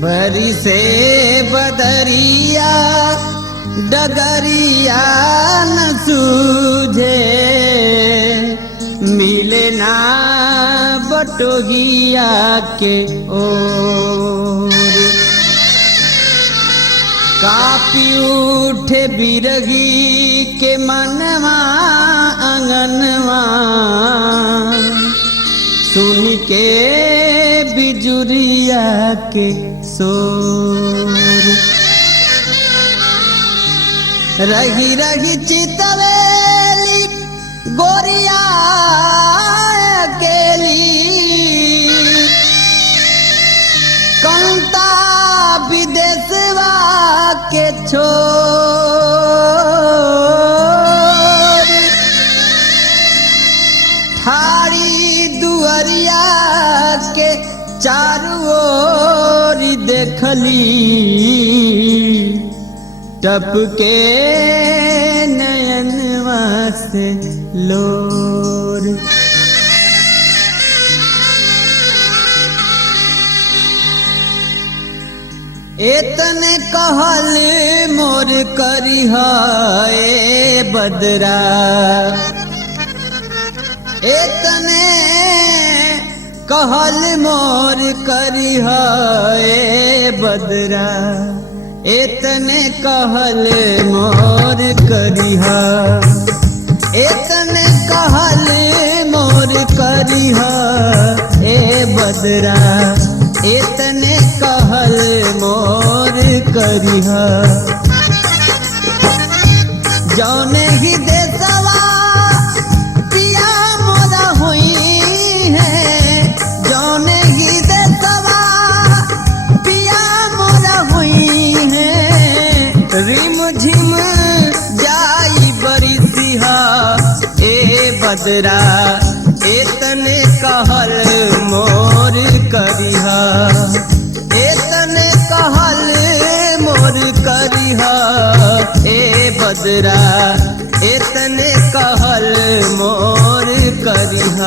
बरी से बदरिया डगरिया न सूझे, मिले ना बटोहिया के ओर। कापी उठे बिरगी के मनवा अंगनवा, सुन के बिजुरिया के शोर। रही रही चितवेली गोरिया अकेली, कंता विदेशवा के छोर। ठाड़ी दुअरिया के चारों ओर देखली, टपके नयनवा से लोर। एतने कहल मोर करिह ए बदरा, एतने कहल मोर करिह ए बदरा, एतने कहल मोर करिह, एतने कहल मोर करिह ए बदरा, एतने कहल मोर करिह। जौने ही देशवा पिया मोरा हुई है, जौने ही देशवा पिया मोरा हुई है। रिम झिम जाई बरिसिहा ए बदरा, एतने कहल मोर करिह, एतने कहल मोर करिह ए बदरा, एतने कहल मोर करिह।